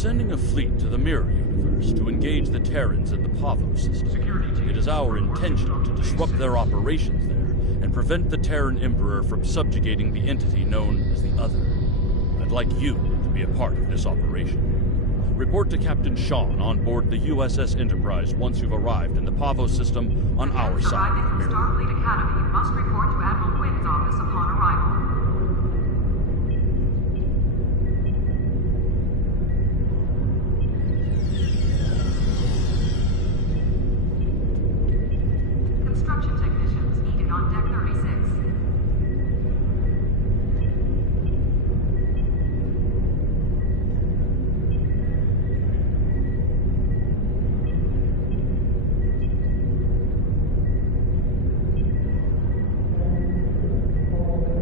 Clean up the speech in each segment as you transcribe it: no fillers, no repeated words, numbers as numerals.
sending a fleet to the Mirror Universe to engage the Terrans in the Pavo system. It is our intention to disrupt their operations there and prevent the Terran Emperor from subjugating the entity known as the Other. I'd like you to be a part of this operation. Report to Captain Sean on board the USS Enterprise once you've arrived in the Pavo system on our side of the Mirror. Starfleet Academy must report to Admiral Wynn's office upon arrival. Construction technicians needed on deck 36.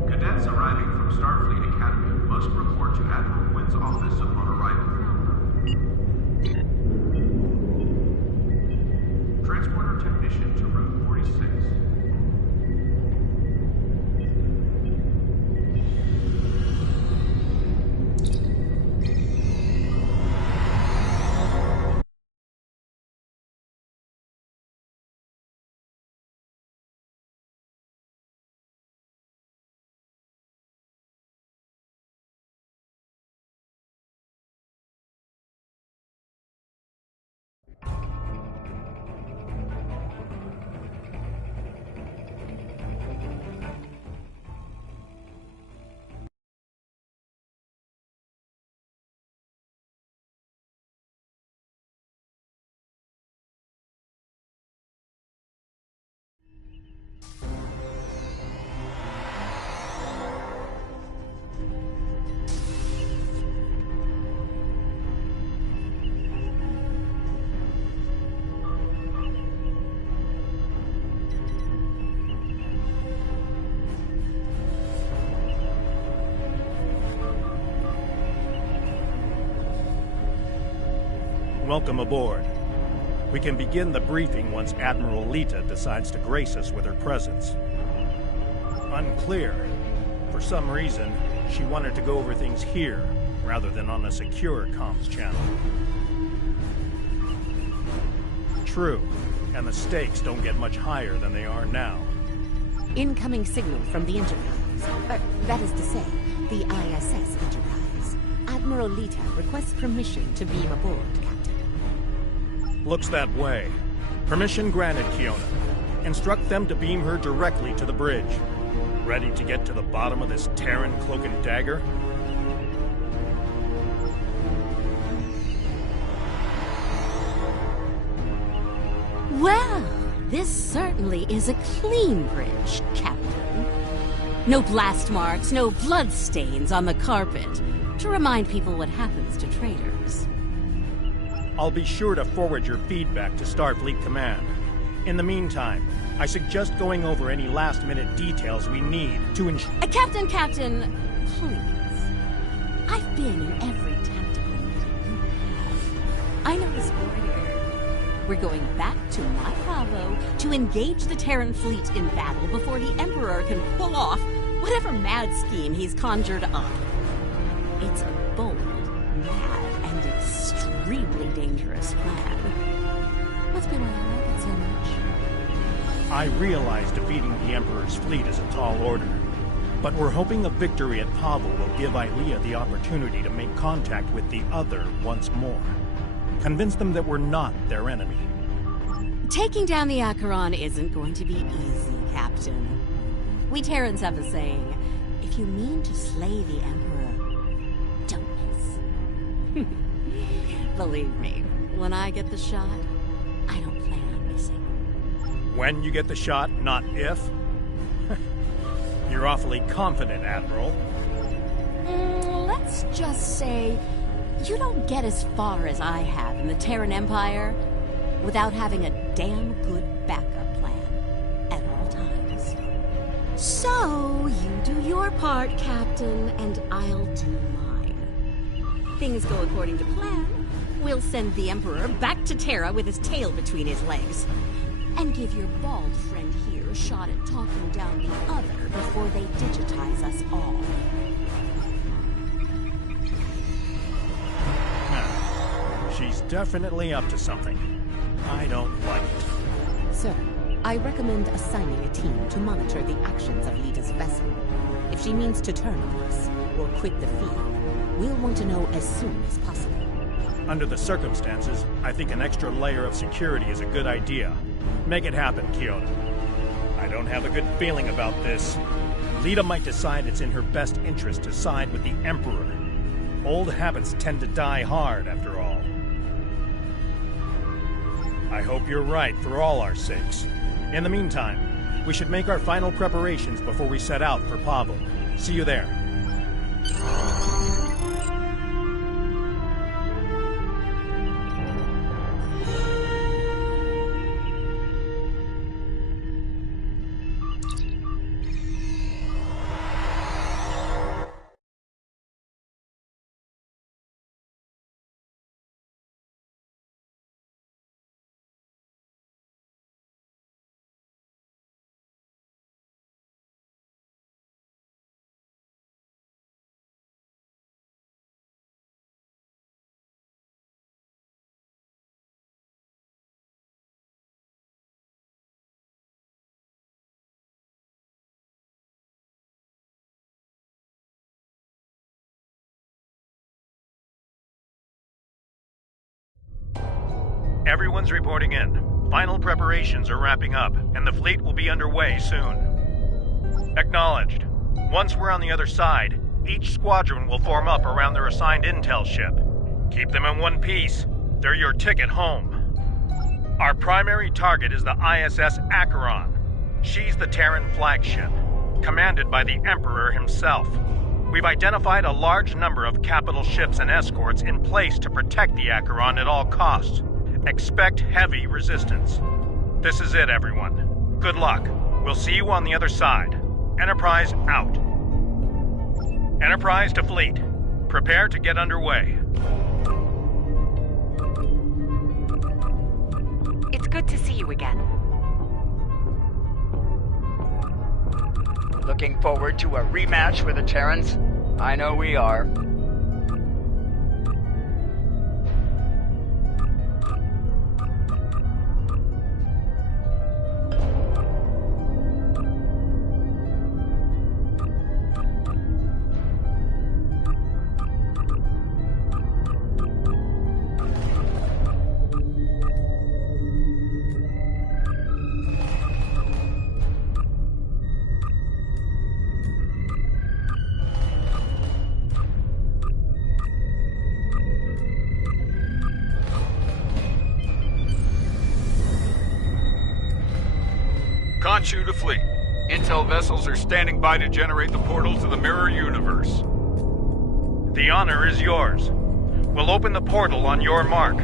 Cadets arriving from Starfleet Academy must report to Admiral Wynn's office upon arrival. Transporter technician to room 46. Welcome aboard. We can begin the briefing once Admiral Lita decides to grace us with her presence. Unclear. For some reason, she wanted to go over things here, rather than on a secure comms channel. True, and the stakes don't get much higher than they are now. Incoming signal from the Enterprise. That is to say, the ISS Enterprise. Admiral Lita requests permission to beam aboard, Captain. Looks that way. Permission granted, Kiona. Instruct them to beam her directly to the bridge. Ready to get to the bottom of this Terran cloak and dagger? Well, this certainly is a clean bridge, Captain. No blast marks, no blood stains on the carpet, to remind people what happens to traitors. I'll be sure to forward your feedback to Starfleet Command. In the meantime, I suggest going over any last-minute details we need to ensure— Captain, please. I've been in every tactical meeting you have. I know this order. We're going back to my Pavo to engage the Terran fleet in battle before the Emperor can pull off whatever mad scheme he's conjured up. It's a bold, mad, and extremely dangerous plan. Must be why I like it so much. I realize defeating the Emperor's fleet is a tall order, but we're hoping a victory at Pavo will give Ilea the opportunity to make contact with the Other once more. Convince them that we're not their enemy. Taking down the Acheron isn't going to be easy, Captain. We Terrans have a saying, if you mean to slay the Emperor, don't miss. Believe me, when I get the shot, I don't plan on missing. When you get the shot, not if? You're awfully confident, Admiral. Let's just say, you don't get as far as I have in the Terran Empire without having a damn good backup plan at all times. So, you do your part, Captain, and I'll do mine. Things go according to plan. We'll send the Emperor back to Terra with his tail between his legs. And give your bald friend here a shot at talking down the Other before they digitize us all. She's definitely up to something. I don't like it. Sir, I recommend assigning a team to monitor the actions of Lita's vessel. If she means to turn on us, or quit the field, we'll want to know as soon as possible. Under the circumstances, I think an extra layer of security is a good idea. Make it happen, Kyoto. I don't have a good feeling about this. Lita might decide it's in her best interest to side with the Emperor. Old habits tend to die hard, after all. I hope you're right for all our sakes. In the meantime, we should make our final preparations before we set out for Pavo. See you there. Everyone's reporting in. Final preparations are wrapping up, and the fleet will be underway soon. Acknowledged. Once we're on the other side, each squadron will form up around their assigned intel ship. Keep them in one piece. They're your ticket home. Our primary target is the ISS Acheron. She's the Terran flagship, commanded by the Emperor himself. We've identified a large number of capital ships and escorts in place to protect the Acheron at all costs. Expect heavy resistance. This is it, everyone. Good luck. We'll see you on the other side. Enterprise out. Enterprise to fleet. Prepare to get underway. It's good to see you again. Looking forward to a rematch with the Terrans? I know we are. Khonshu to fleet. Intel vessels are standing by to generate the portal to the mirror universe. The honor is yours. We'll open the portal on your mark.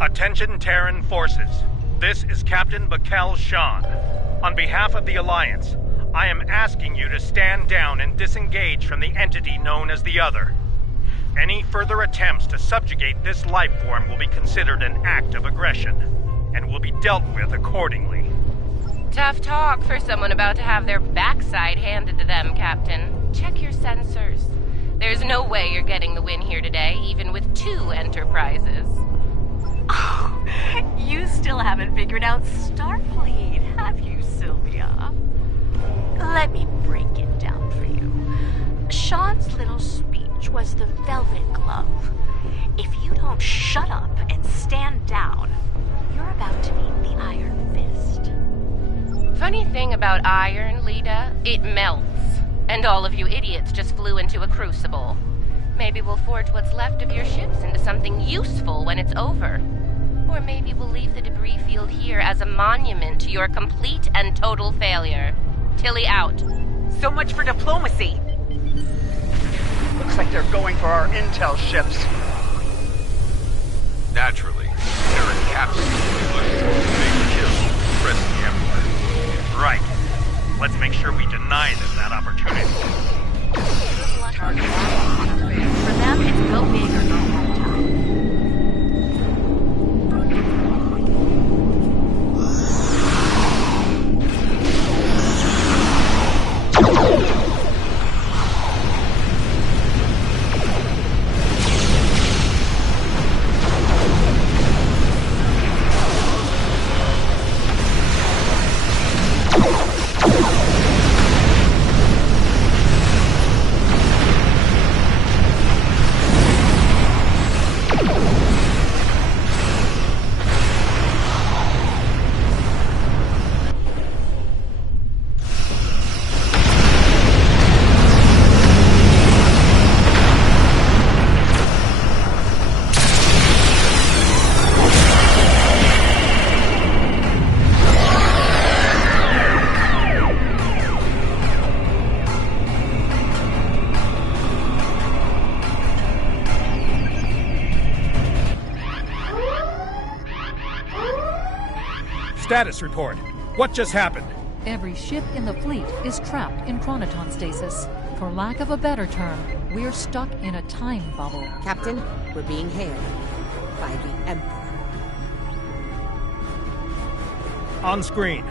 Attention Terran forces. This is Captain Bakel Shan. On behalf of the Alliance, I am asking you to stand down and disengage from the entity known as the Other. Any further attempts to subjugate this life form will be considered an act of aggression, and will be dealt with accordingly. Tough talk for someone about to have their backside handed to them, Captain. Check your sensors. There's no way you're getting the win here today, even with 2 Enterprises. Oh, you still haven't figured out Starfleet, have you, Sylvia? Let me break it down for you. Sean's little speech was the velvet glove. If you don't shut up and stand down, you're about to meet the Iron Fist. Funny thing about iron, Lita, it melts. And all of you idiots just flew into a crucible. Maybe we'll forge what's left of your ships into something useful when it's over. Or maybe we'll leave the debris field here as a monument to your complete and total failure. Tilly out. So much for diplomacy. Looks like they're going for our intel ships. Naturally, Terran captains will be looking for a big kill to impress the Emperor. Right. Let's make sure we deny them that opportunity. For them, it's go big or go home time. Status report. What just happened? Every ship in the fleet is trapped in chronoton stasis. For lack of a better term, we're stuck in a time bubble. Captain, we're being hailed by the Emperor. On screen.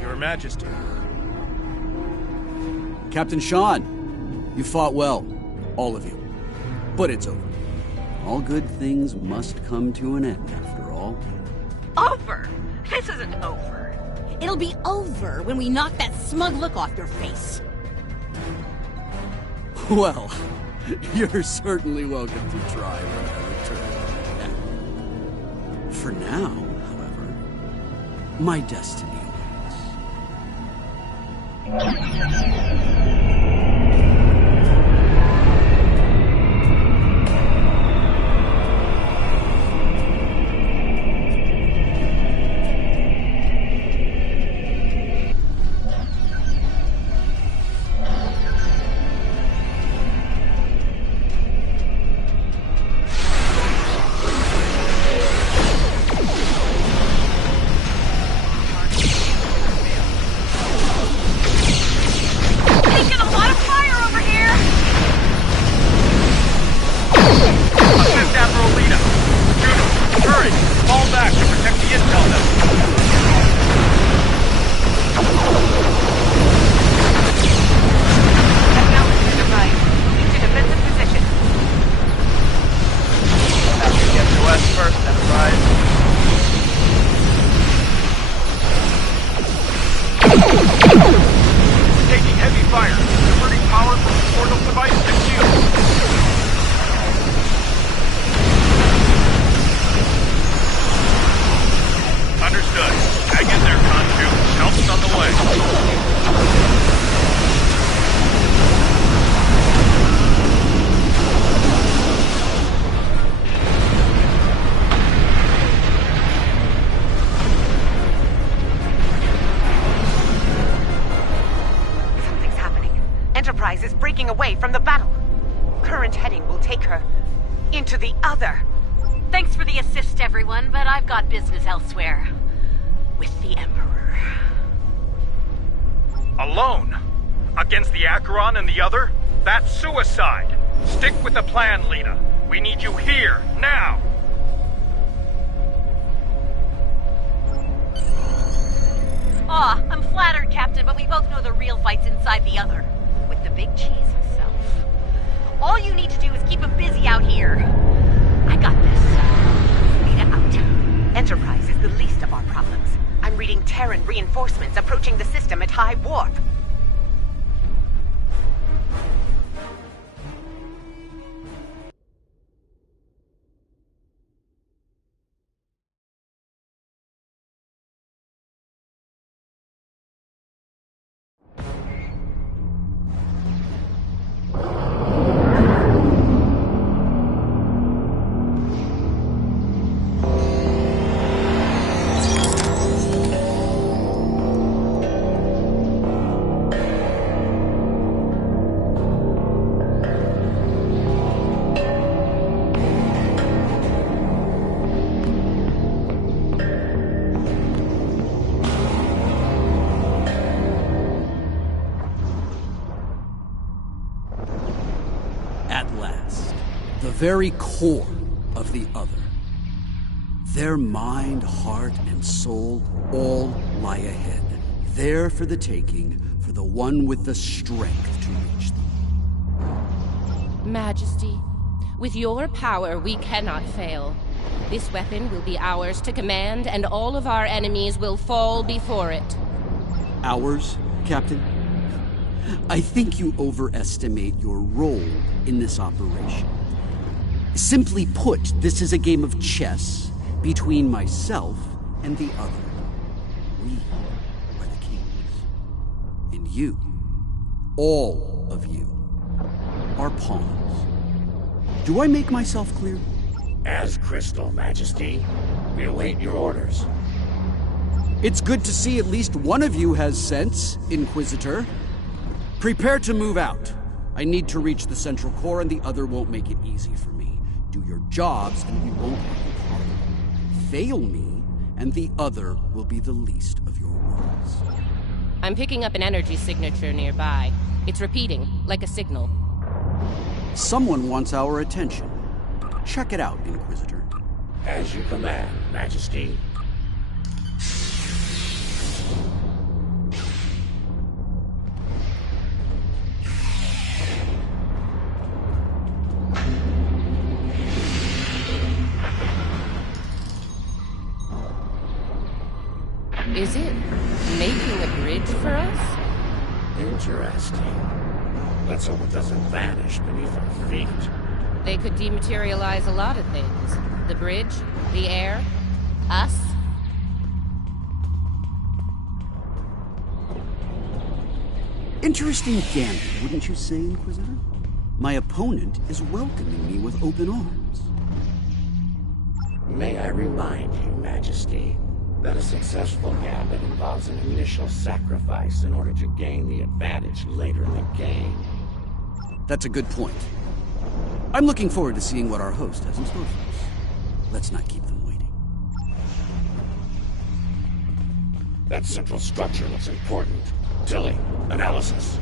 Your Majesty. Captain Sean, you fought well. All of you. But it's over. All good things must come to an end, after all. Over? This isn't over. It'll be over when we knock that smug look off your face. Well, you're certainly welcome to try when I return. For now, however, my destiny awaits. Is breaking away from the battle. Current heading will take her into the other. Thanks for the assist, everyone, but I've got business elsewhere. With the Emperor. Alone? Against the Acheron and the other? That's suicide! Stick with the plan, Lita. We need you here, now! Aw, I'm flattered, Captain, but we both know the real fight's inside the other. With the big cheese himself. All you need to do is keep him busy out here. I got this. Lita out. Enterprise is the least of our problems. I'm reading Terran reinforcements approaching the system at high warp. very core of the other. Their mind, heart, and soul all lie ahead, there for the taking, for the one with the strength to reach them. Majesty, with your power, we cannot fail. This weapon will be ours to command, and all of our enemies will fall before it. Ours, Captain? I think you overestimate your role in this operation. Simply put, this is a game of chess between myself and the other. We are the kings. And you, all of you, are pawns. Do I make myself clear? As crystal, Majesty. We await your orders. It's good to see at least one of you has sense, Inquisitor. Prepare to move out. I need to reach the central core, and the other won't make it easy for me. Do your jobs, and we won't have a problem. Fail me, and the other will be the least of your worries. I'm picking up an energy signature nearby. It's repeating, like a signal. Someone wants our attention. Check it out, Inquisitor. As you command, Majesty. Is it making a bridge for us? Interesting. Let's hope it doesn't vanish beneath our feet. They could dematerialize a lot of things. The bridge, the air, us. Interesting gambit, wouldn't you say, Inquisitor? My opponent is welcoming me with open arms. May I remind you, Majesty, that a successful gambit involves an initial sacrifice in order to gain the advantage later in the game. That's a good point. I'm looking forward to seeing what our host has in store for us. Let's not keep them waiting. That central structure looks important. Tilly, analysis.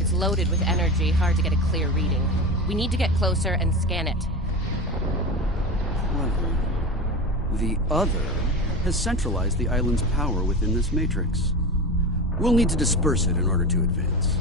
It's loaded with energy, hard to get a clear reading. We need to get closer and scan it. Clever. The other has centralized the island's power within this matrix. We'll need to disperse it in order to advance.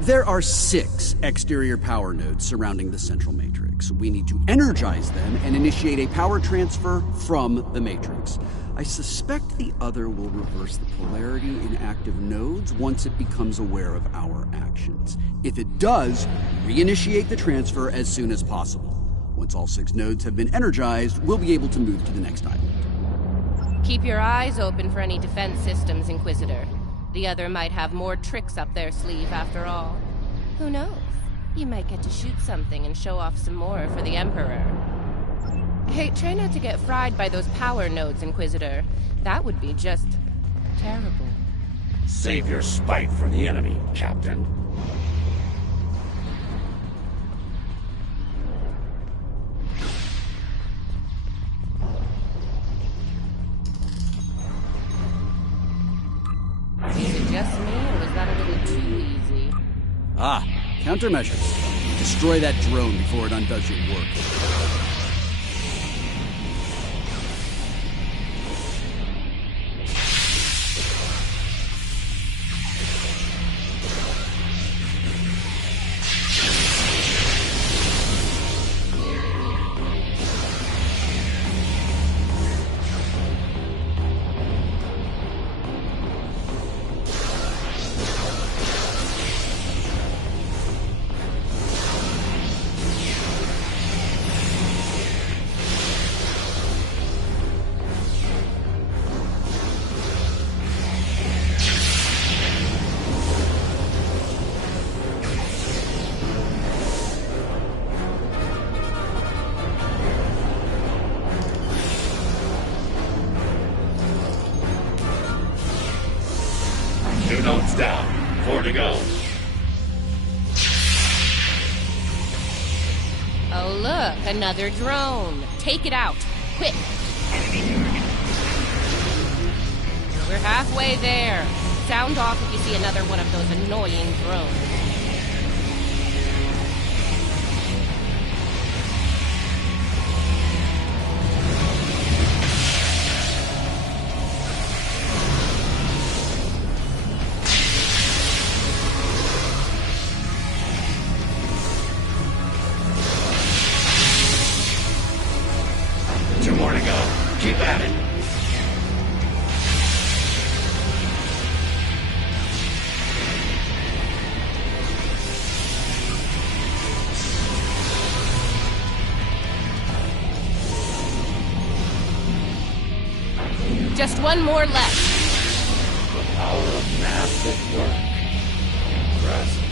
There are 6 exterior power nodes surrounding the central matrix. We need to energize them and initiate a power transfer from the matrix. I suspect the other will reverse the polarity in active nodes once it becomes aware of our actions. If it does, reinitiate the transfer as soon as possible. Once all 6 nodes have been energized, we'll be able to move to the next island. Keep your eyes open for any defense systems, Inquisitor. The other might have more tricks up their sleeve after all. Who knows? You might get to shoot something and show off some more for the Emperor. Hey, try not to get fried by those power nodes, Inquisitor. That would be just terrible. Save your spite for the enemy, Captain. Is it just me, or was that a little too easy? Ah, countermeasures. Destroy that drone before it undoes your work. Notes down. 4 to go. Oh look, another drone. Take it out. Quick. We're halfway there. Sound off if you see another one of those annoying drones. Just one more left. The power of math at work. Impressive.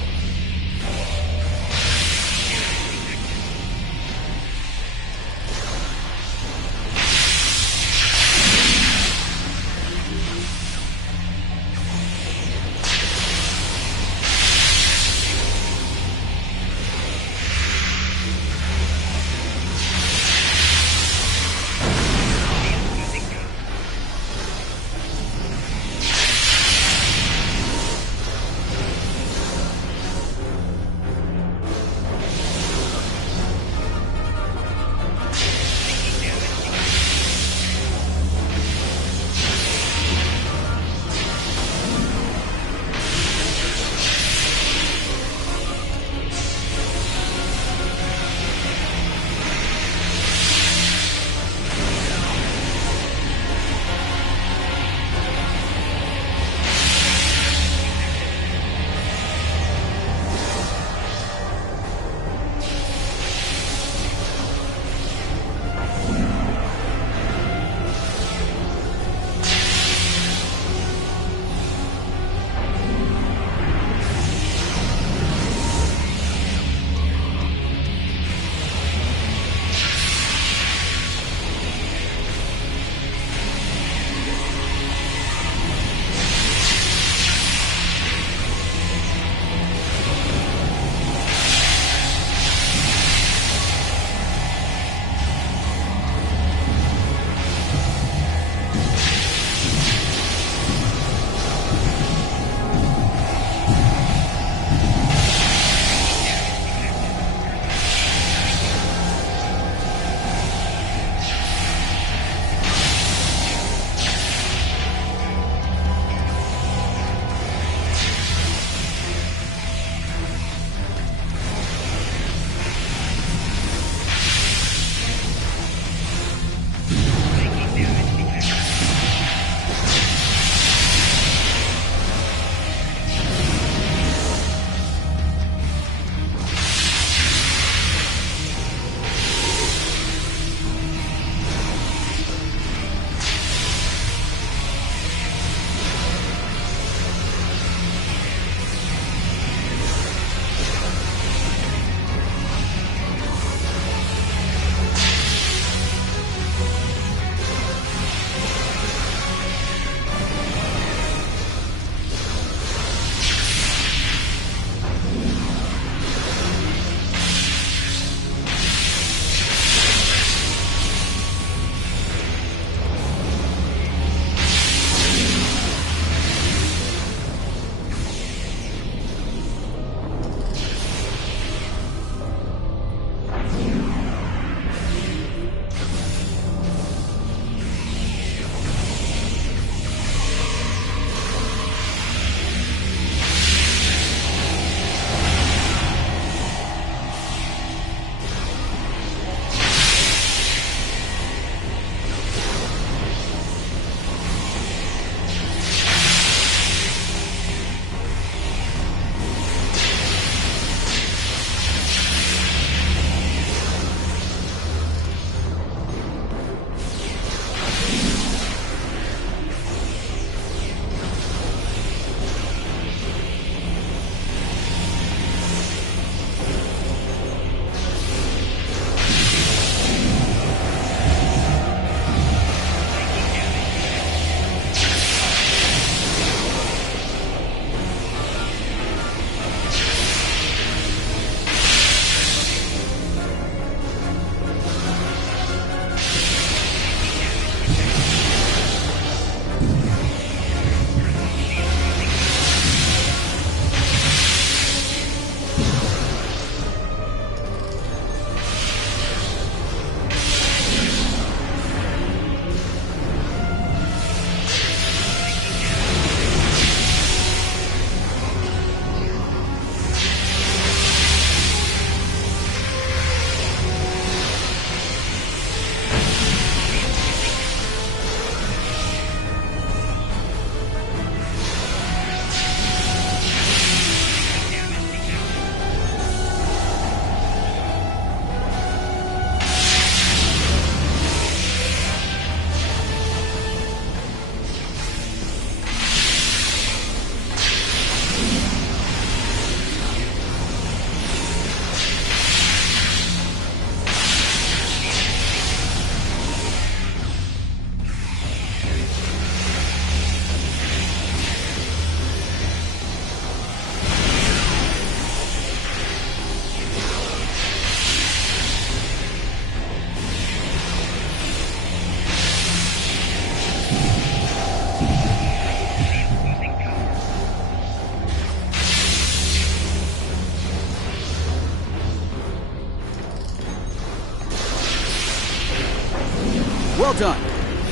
Well done.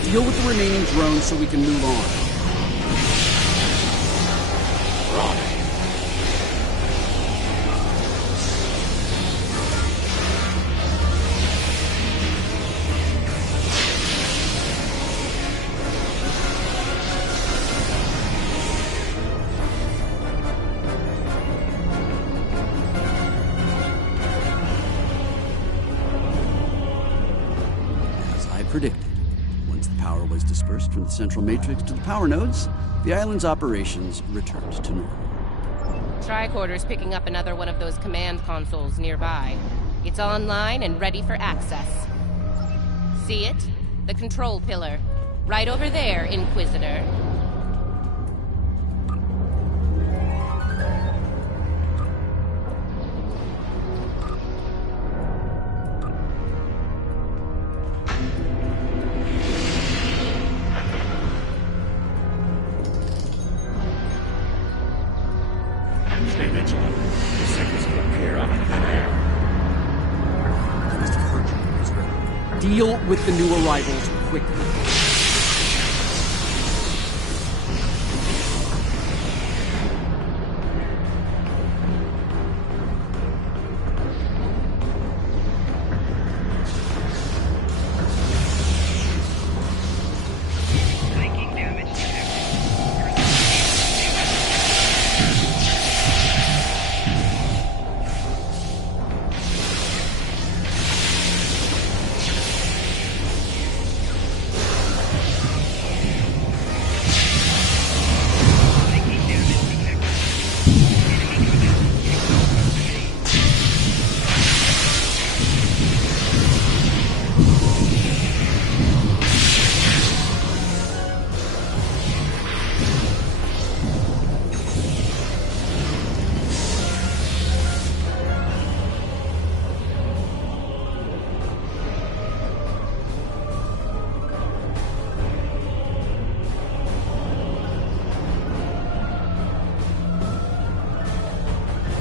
Deal with the remaining drones so we can move on. Predicted. Once the power was dispersed from the central matrix to the power nodes, the island's operations returned to normal. Tricorder's picking up another one of those command consoles nearby. It's online and ready for access. See it? The control pillar. Right over there, Inquisitor. Stay vigilant. The signals will appear out of thin air. I must have heard you, Israel. Deal with the new arrivals quickly.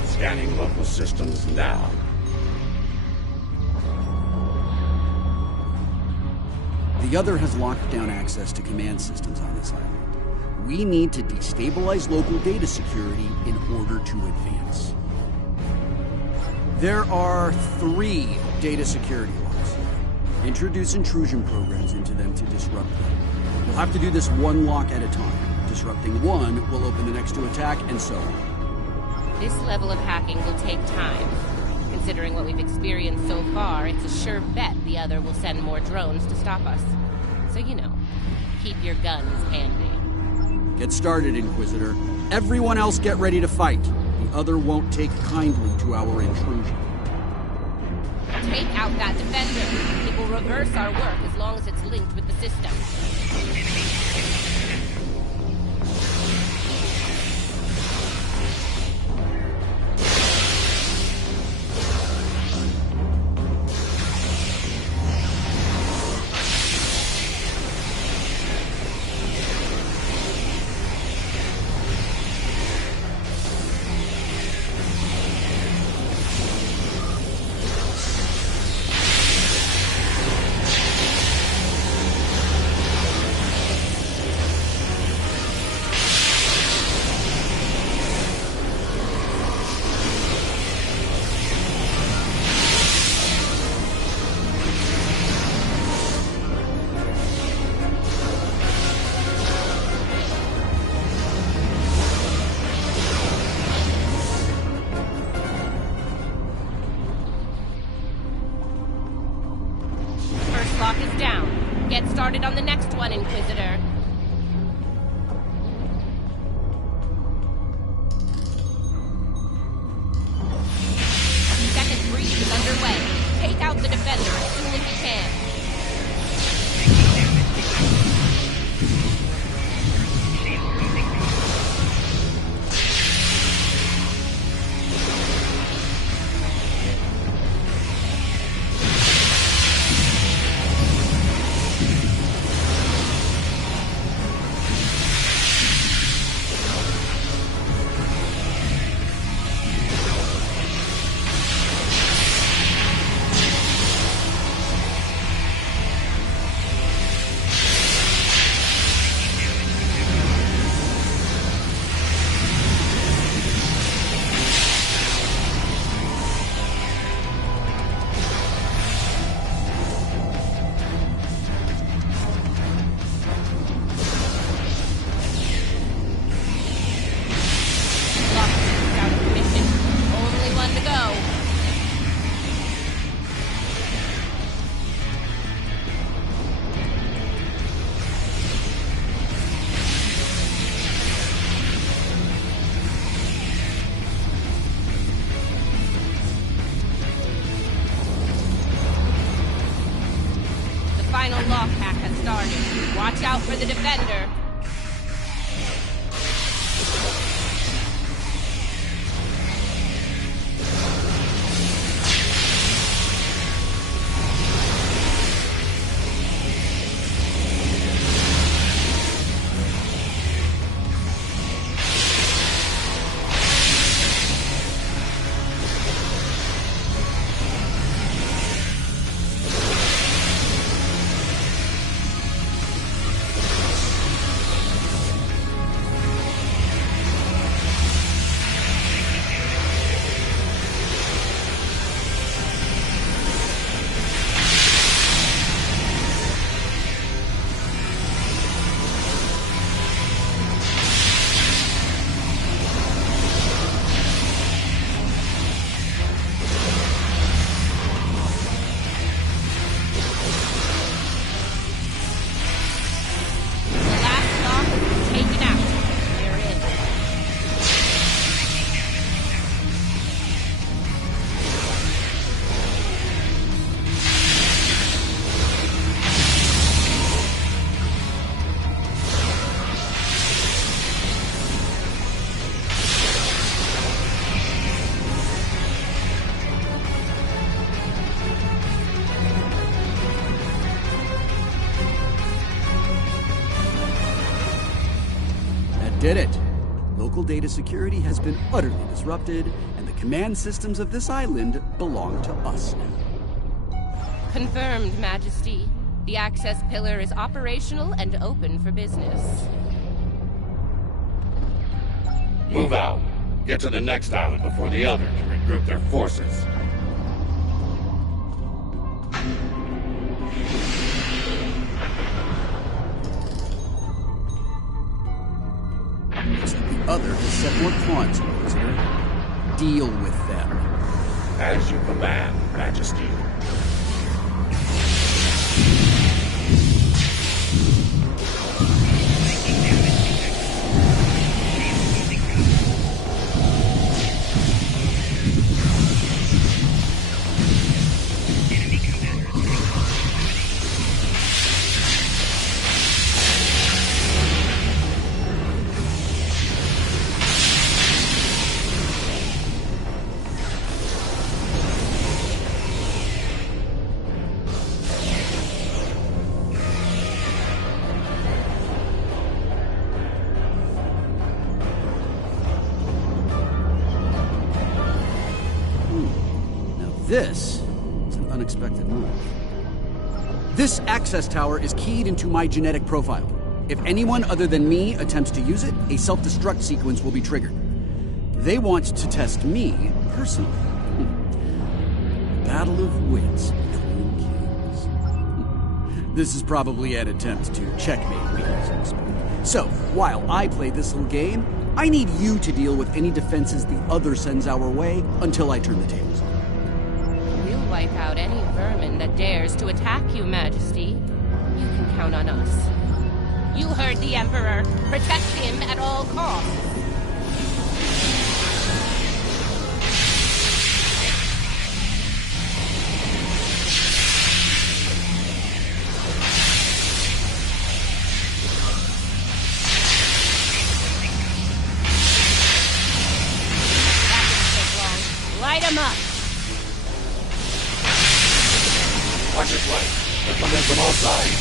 Scanning local systems now. The other has locked down access to command systems on this island. We need to destabilize local data security in order to advance. There are 3 data security locks. Introduce intrusion programs into them to disrupt them. We'll have to do this one lock at a time. Disrupting one will open the next to attack, and so on. This level of hacking will take time. Considering what we've experienced so far, it's a sure bet the other will send more drones to stop us. So, you know, keep your guns handy. Get started, Inquisitor. Everyone else get ready to fight. The other won't take kindly to our intrusion. Take out that defender. It will reverse our work as long as it's linked with the system. Lock is down. Get started on the next one, Inquisitor. Second breach is underway. Take out the defender as soon as you can. final lock hack has started. Watch out for the defender. Did it. Local data security has been utterly disrupted, and the command systems of this island belong to us now. Confirmed, Majesty. The access pillar is operational and open for business. Move out. Get to the next island before the others regroup their forces. The other has set more pawns in those here. Deal with them. As you command, Majesty. This is an unexpected move. This access tower is keyed into my genetic profile. If anyone other than me attempts to use it, a self-destruct sequence will be triggered. They want to test me personally. Battle of wits between kings. This is probably an attempt to checkmate me, so to speak. So, while I play this little game, I need you to deal with any defenses the other sends our way until I turn the tables. We'll wipe out any vermin that dares to attack you, Majesty. You can count on us. You heard the Emperor. Protect him at all costs. Light him up! Watch your flank. They're coming from all sides.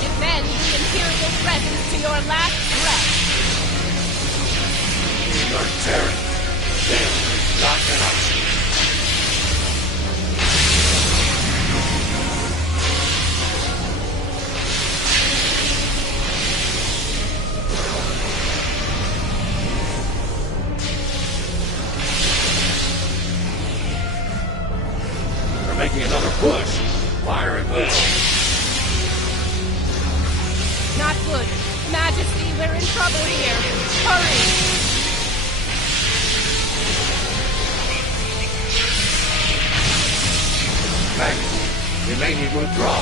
Defend the Imperial presence to your last breath. You're Terran. Then, not an option. We're making another push. Fire at will. Not good. Majesty, we're in trouble here. Hurry! We may need to withdraw.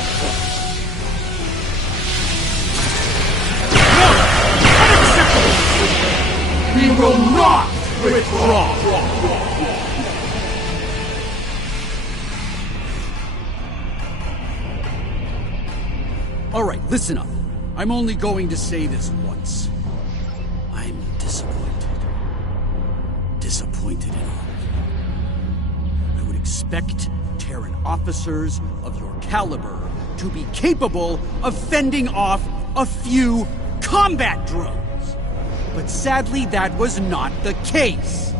We will not withdraw! All right, listen up. I'm only going to say this once. I'm disappointed. Disappointed in all of you. I would expect Terran officers of your caliber to be capable of fending off a few combat drones. But sadly, that was not the case.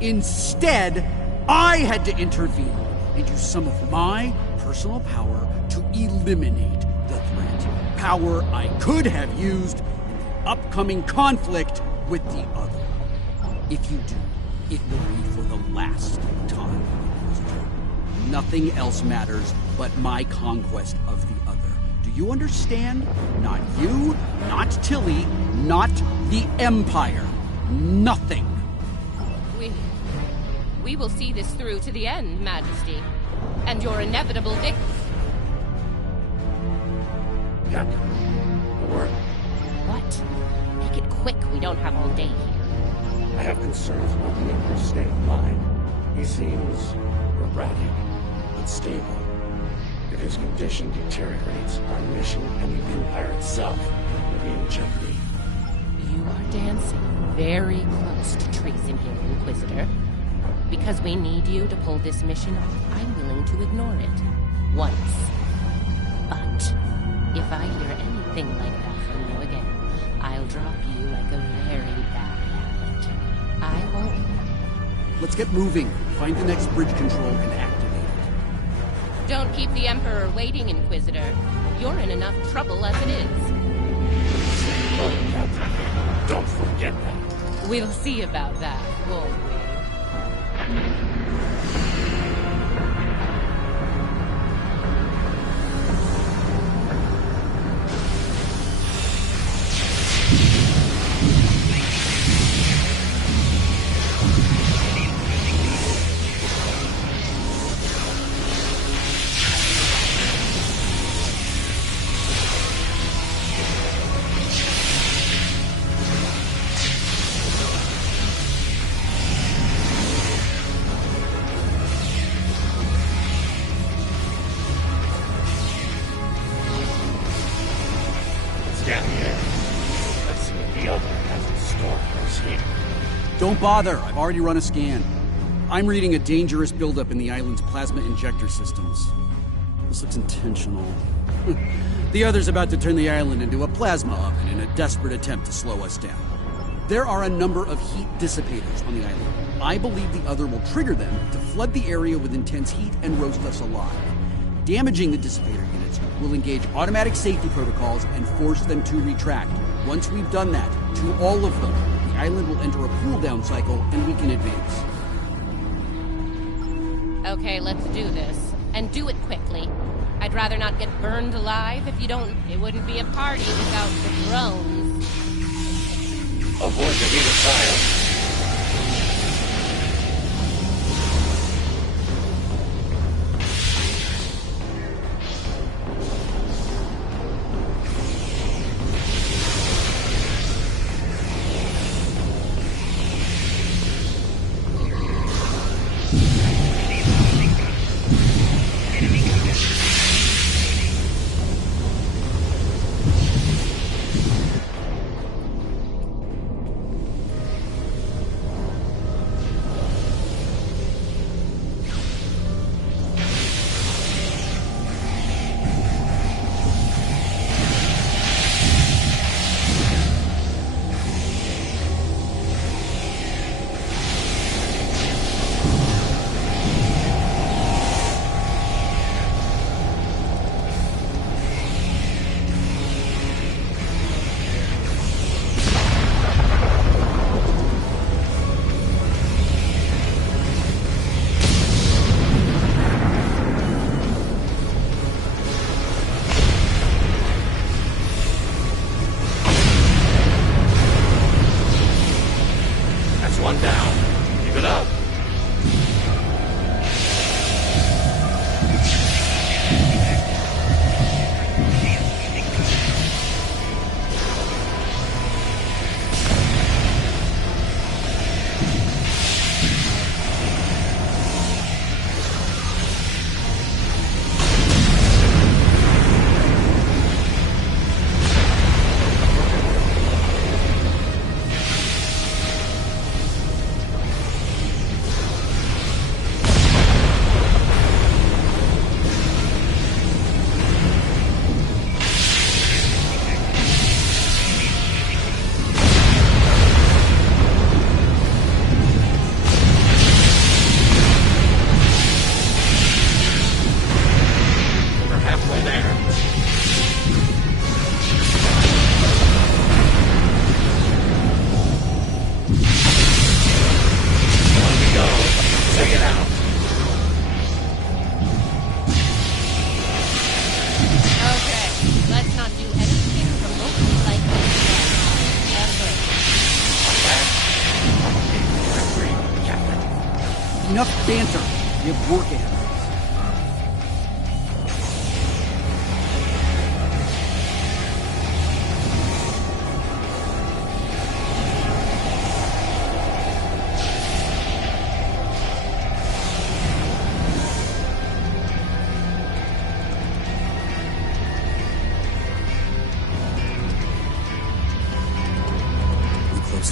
Instead, I had to intervene and use some of my personal power to eliminate the threat. Power I could have used in the upcoming conflict with the other. If you do, it will be for the last time. Nothing else matters but my conquest of the other. Do you understand? Not you, not Tilly, not the Empire. Nothing. We will see this through to the end, Majesty. And your inevitable victory. Captain, a word. What? Make it quick, we don't have all day here. I have concerns about the Emperor's state of mind. He seems erratic, unstable. If his condition deteriorates, our mission and the Empire itself will be in jeopardy. You are dancing very close to treason here, Inquisitor. Because we need you to pull this mission off, I'm willing to ignore it. Once. But if I hear anything like that from you again, I'll drop you like a very bad habit. I won't. Let's get moving. Find the next bridge control and activate it. Don't keep the Emperor waiting, Inquisitor. You're in enough trouble as it is. Oh, Captain, don't forget that. We'll see about that, won't we? Don't bother, I've already run a scan. I'm reading a dangerous buildup in the island's plasma injector systems. This looks intentional. The other's about to turn the island into a plasma oven in a desperate attempt to slow us down. There are a number of heat dissipators on the island. I believe the other will trigger them to flood the area with intense heat and roast us alive. Damaging the dissipator units will engage automatic safety protocols and force them to retract. Once we've done that, to all of them, the island will enter a cooldown cycle and we can advance. Okay, let's do this. And do it quickly. I'd rather not get burned alive if you don't... It wouldn't be a party without the drones. Avoid the heat of fire. banter. We have work ahead of us.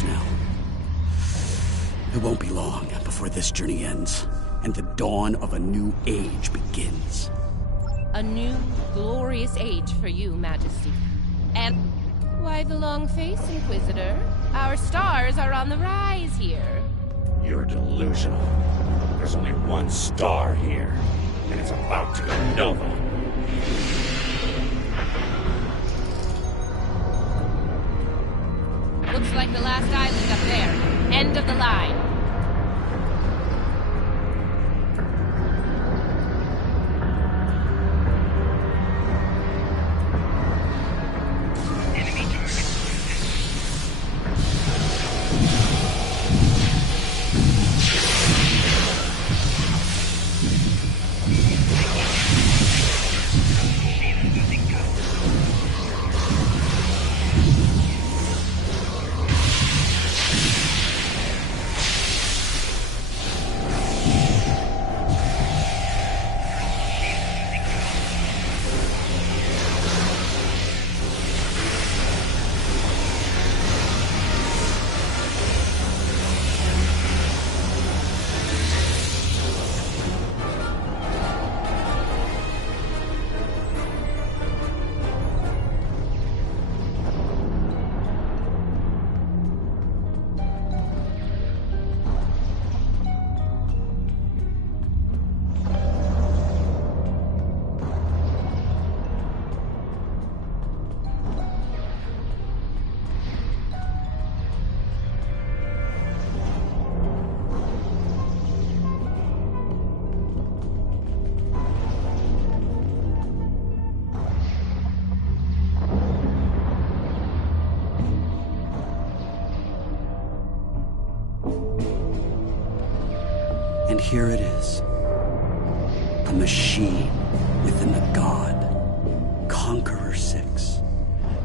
Now. It won't be long before this journey ends, and the dawn of a new age begins. A new, glorious age for you, Majesty. And why the long face, Inquisitor? Our stars are on the rise here. You're delusional. There's only one star here, and it's about to go nova. Looks like the last island up there. End of the line. And here it is. A machine within the god. Conqueror 6.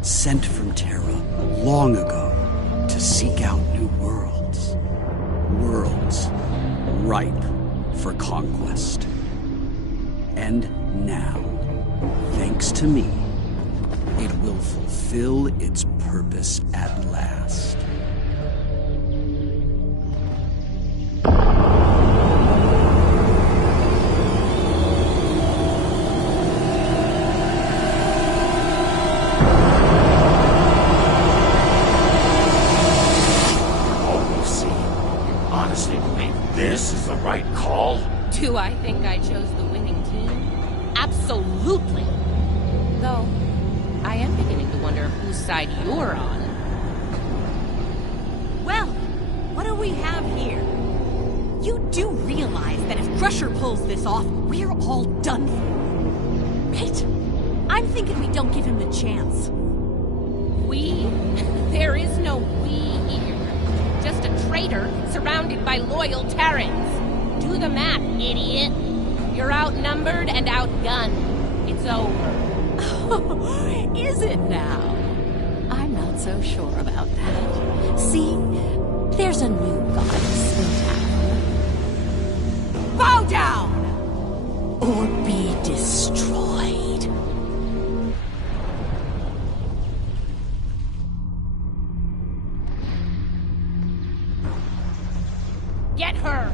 Sent from Terra long ago to seek out new worlds. Worlds ripe for conquest. And now, thanks to me, it will fulfill its purpose at last. Do I think I chose the winning team? Absolutely! Though, I am beginning to wonder whose side you're on. Well, what do we have here? You do realize that if Crusher pulls this off, we're all done for, right? I'm thinking we don't give him the chance. We? There is no we here. Just a traitor surrounded by loyal Terrans. Do the math, idiot. You're outnumbered and outgunned. It's over. Is it now? I'm not so sure about that. See, there's a new goddess in town. Bow down! Or be destroyed. Get her!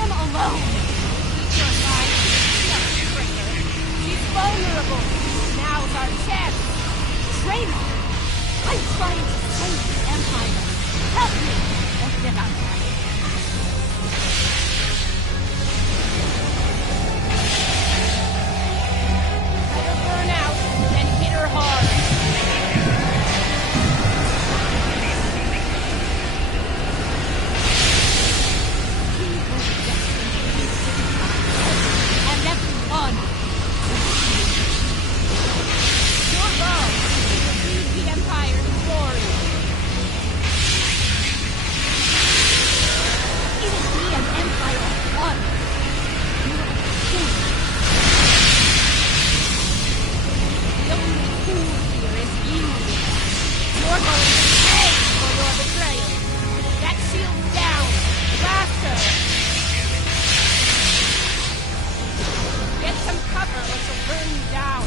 him alone! She's vulnerable! Now's our chance! Traitor! I'm trying to save the Empire! Help me! Or get out of my way! Let her burn out, then hit her hard! And everyone! Your love will lead the Empire's glory! It'll be an Empire of one! You're a king! The only fool here is you! You're going to pay for your betrayal! That shield's down! Blast her! Get some cover or she'll burn you down!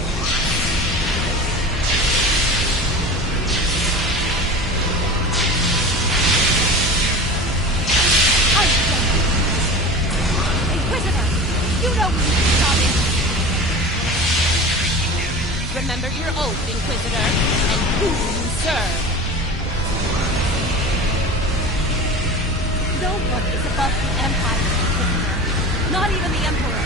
Inquisitor! You know we need to stop him! Remember your oath, Inquisitor, and who you serve! No one is above the Empire, Inquisitor. Not even the Emperor.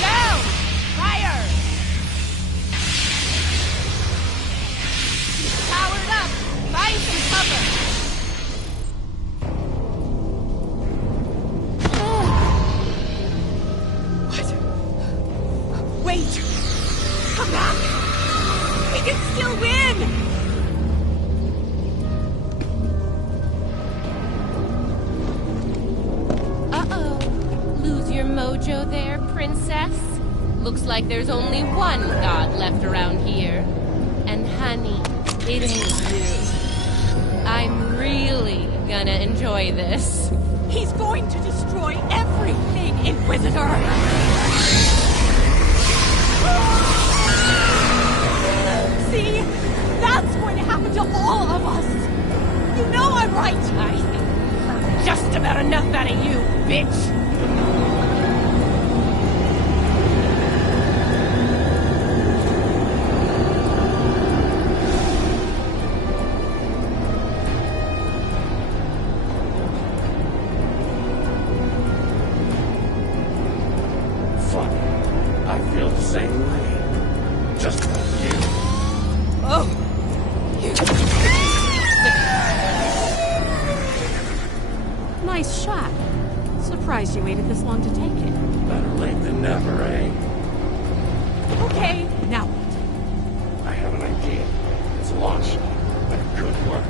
Down! Fire! Powered up! Find some cover! Wait! Come back! We can still win! Uh-oh. Lose your mojo there, princess? Looks like there's only one god left around here. And honey, it ain't you. I'm really gonna enjoy this. He's going to destroy everything, Inquisitor! See? That's going to happen to all of us! You know I'm right! I think we've heard just about enough out of you, bitch! Fuck. I feel the same way. Just like you. Oh! Nice shot. Surprised you waited this long to take it. Better late than never, eh? Okay, now what? I have an idea. It's a long shot, but it could work.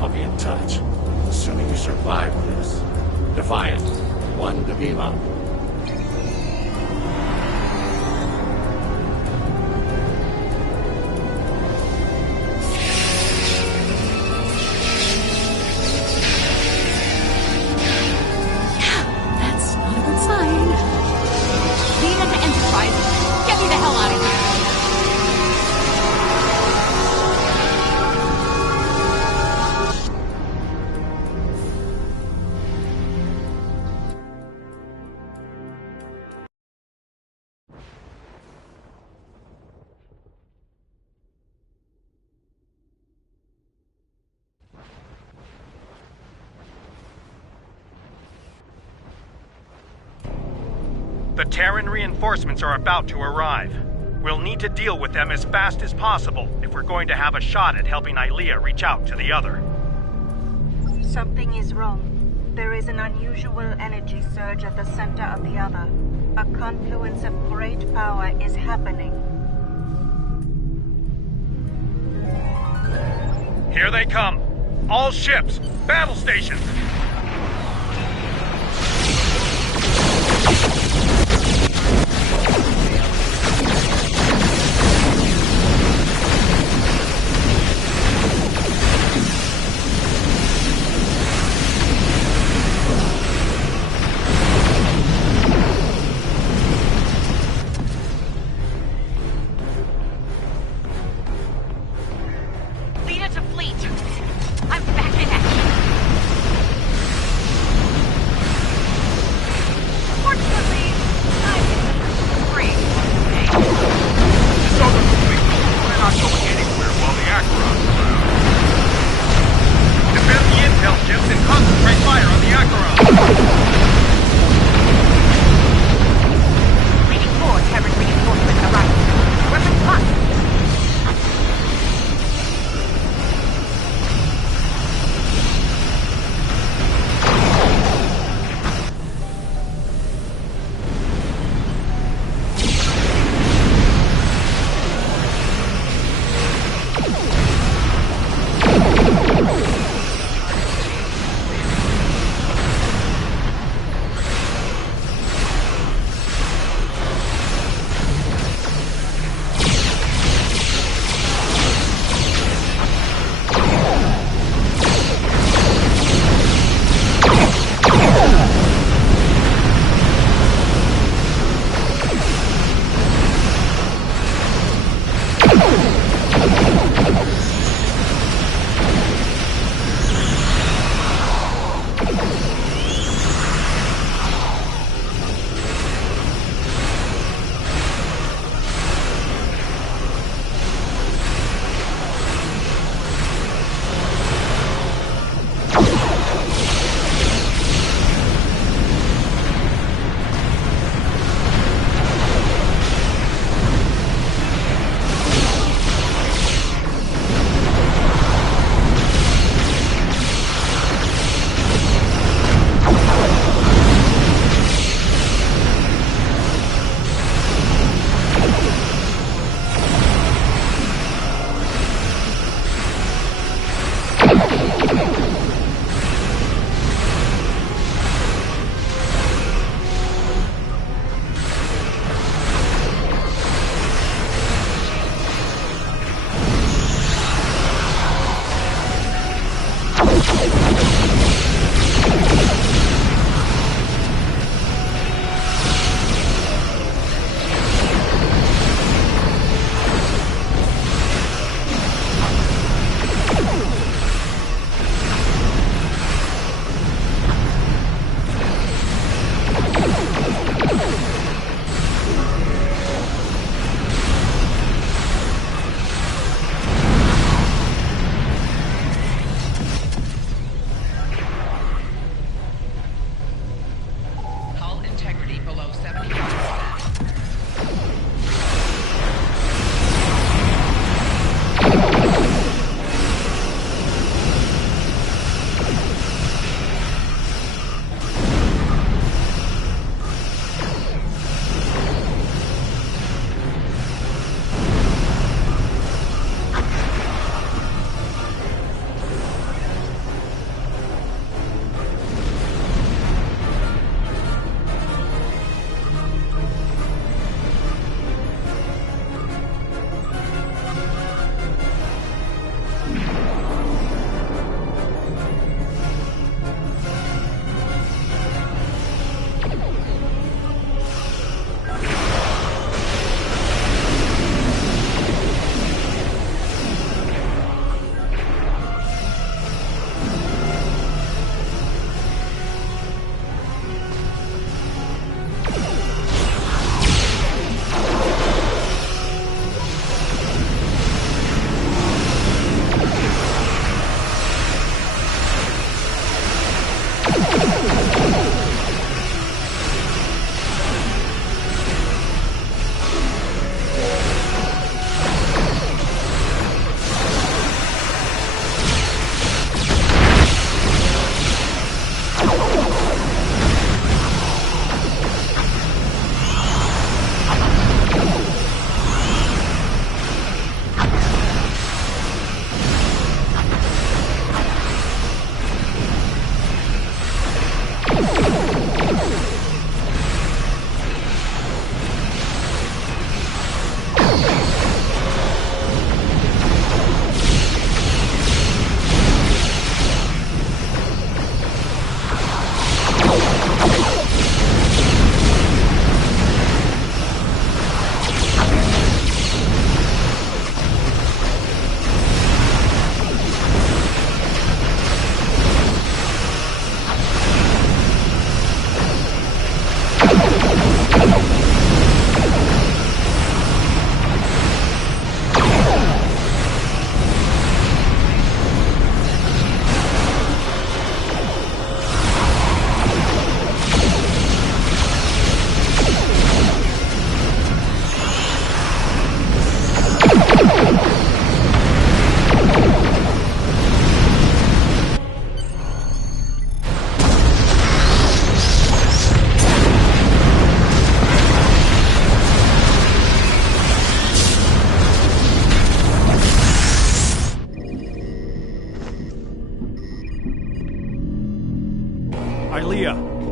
I'll be in touch. Assuming you survive this. Defiant. 1 to beam up. That's not a good sign. Lead into Enterprise. Get me the hell out of here. The Terran reinforcements are about to arrive. We'll need to deal with them as fast as possible if we're going to have a shot at helping Ilea reach out to the other. Something is wrong. There is an unusual energy surge at the center of the other. A confluence of great power is happening. Here they come! All ships! Battle stations!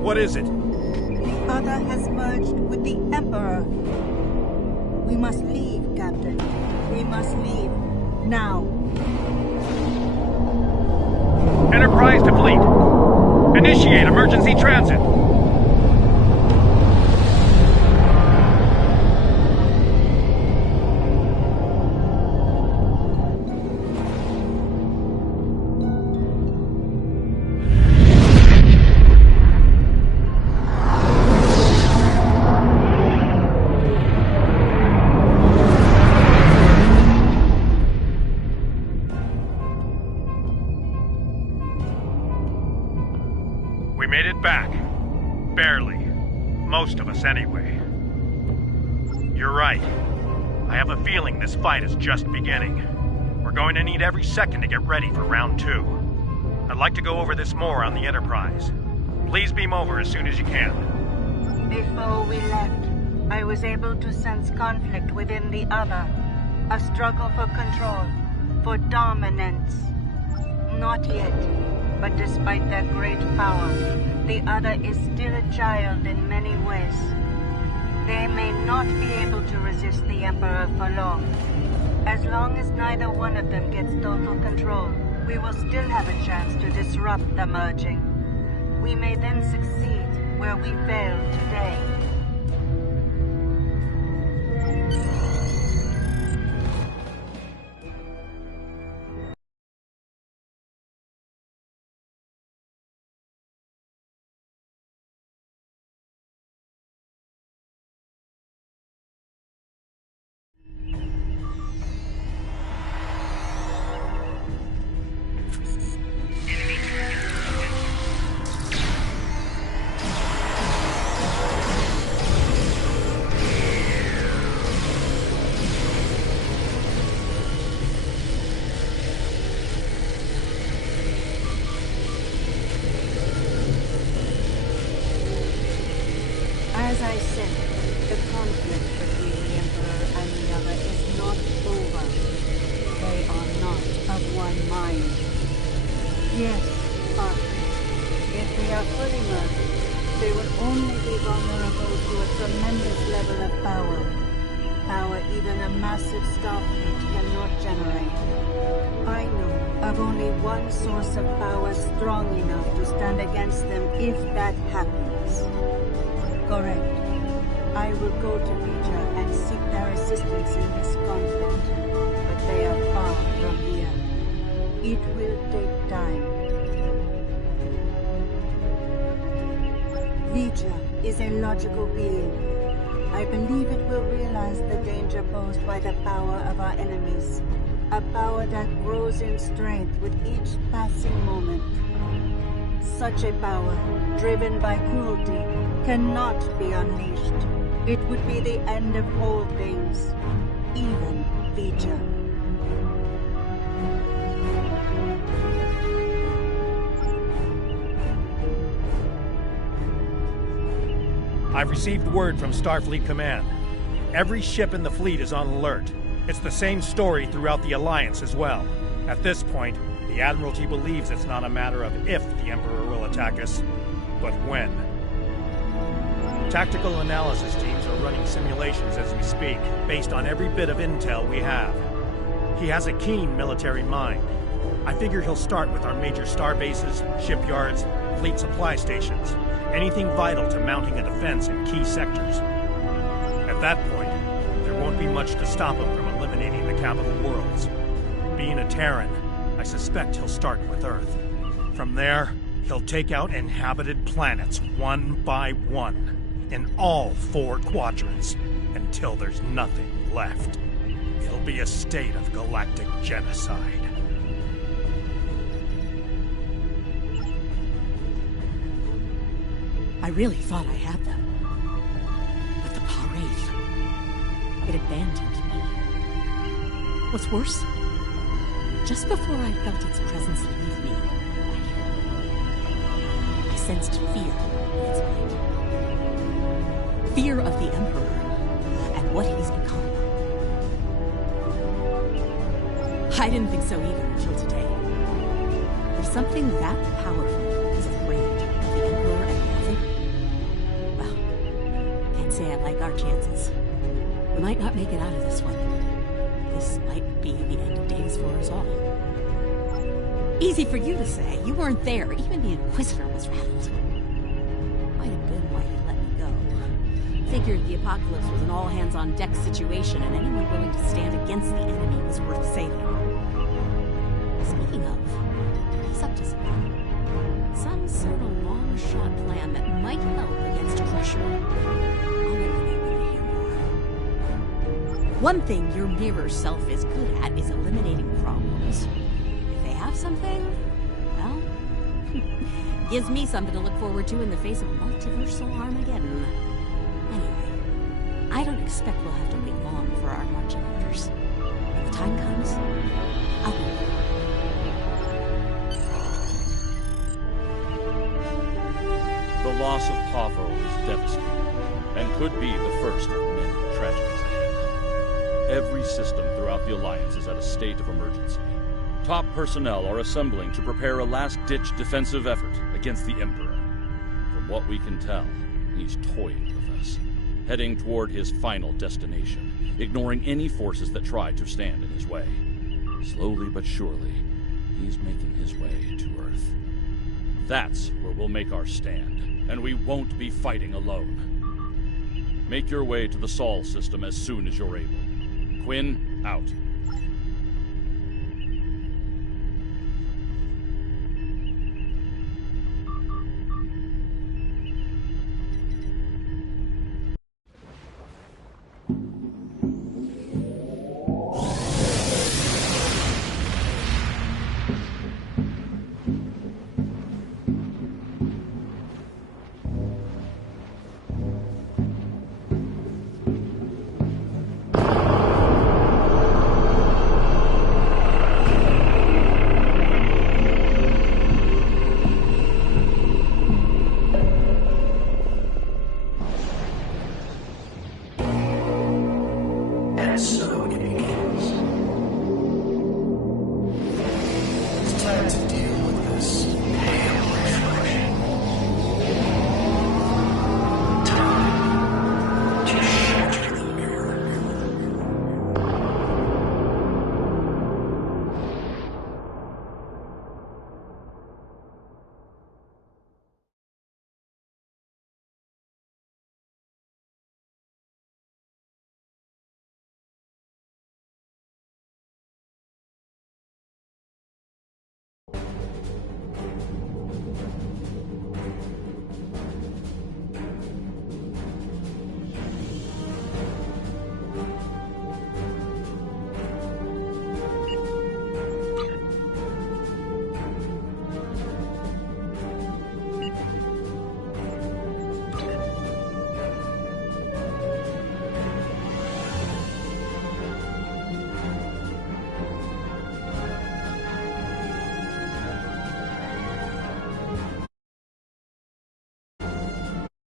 What is it? The other has merged with the Emperor. We must leave, Captain. We must leave. Now. Enterprise to fleet. Initiate emergency transit. Anyway. You're right. I have a feeling this fight is just beginning. We're going to need every second to get ready for round 2. I'd like to go over this more on the Enterprise. Please beam over as soon as you can. Before we left, I was able to sense conflict within the other. A struggle for control, for dominance. Not yet, but despite their great power, the other is still a child in many ways. They may not be able to resist the Emperor for long. As long as neither one of them gets total control, we will still have a chance to disrupt the merging. We may then succeed where we failed today. As I said, the conflict between the Emperor and the other is not over. They are not of one mind. Yes, but if they are fully merged, they will only be vulnerable to a tremendous level of power. Power even a massive starfleet cannot generate. I know of only one source of power strong enough to stand against them if that happens. Correct. I will go to Vija and seek their assistance in this conflict, but they are far from here. It will take time. Vija is a logical being. I believe it will realize the danger posed by the power of our enemies, a power that grows in strength with each passing moment. Such a power, driven by cruelty, cannot be unleashed. It would be the end of all things, even Vija. I've received word from Starfleet Command. Every ship in the fleet is on alert. It's the same story throughout the Alliance as well. At this point, the Admiralty believes it's not a matter of if the Emperor will attack us, but when. Tactical analysis teams are running simulations as we speak, based on every bit of intel we have. He has a keen military mind. I figure he'll start with our major star bases, shipyards, fleet supply stations, anything vital to mounting a defense in key sectors. At that point, there won't be much to stop him from eliminating the capital worlds. Being a Terran, I suspect he'll start with Earth. From there, he'll take out inhabited planets one by one, in all 4 quadrants, until there's nothing left. It'll be a state of galactic genocide. I really thought I had them. But the Paraith, it abandoned me. What's worse, just before I felt its presence leave me, I sensed fear in its mind. Fear of the Emperor and what he's become. I didn't think so either until today. If something that powerful is afraid of the Emperor and the other, well, can't say I like our chances. We might not make it out of this one. This might be the end of days for us all. Easy for you to say. You weren't there. Even the Inquisitor was rattled. Might have been why he let me go. Figured the apocalypse was an all-hands-on-deck situation, and anyone willing to stand against the enemy was worth saving. Speaking of, he's up to something. Some sort of long-shot plan that might help against Crusher. I'll let you know when I hear more. One thing your mirror self is good at is eliminating problems. If they have something, well, gives me something to look forward to in the face of multiversal Armageddon. Anyway, I don't expect we'll have to wait long for our marching orders. When the time comes, I'll be there. The loss of Pavo is devastating, and could be the first of many tragedies ahead. Every system throughout the Alliance is at a state of emergency. Top personnel are assembling to prepare a last-ditch defensive effort against the Emperor. From what we can tell, he's toying with us, heading toward his final destination, ignoring any forces that try to stand in his way. Slowly but surely, He's making his way to Earth. That's where we'll make our stand, and we won't be fighting alone. Make your way to the Sol system as soon as you're able. Quinn, out. So it begins. It's time to deal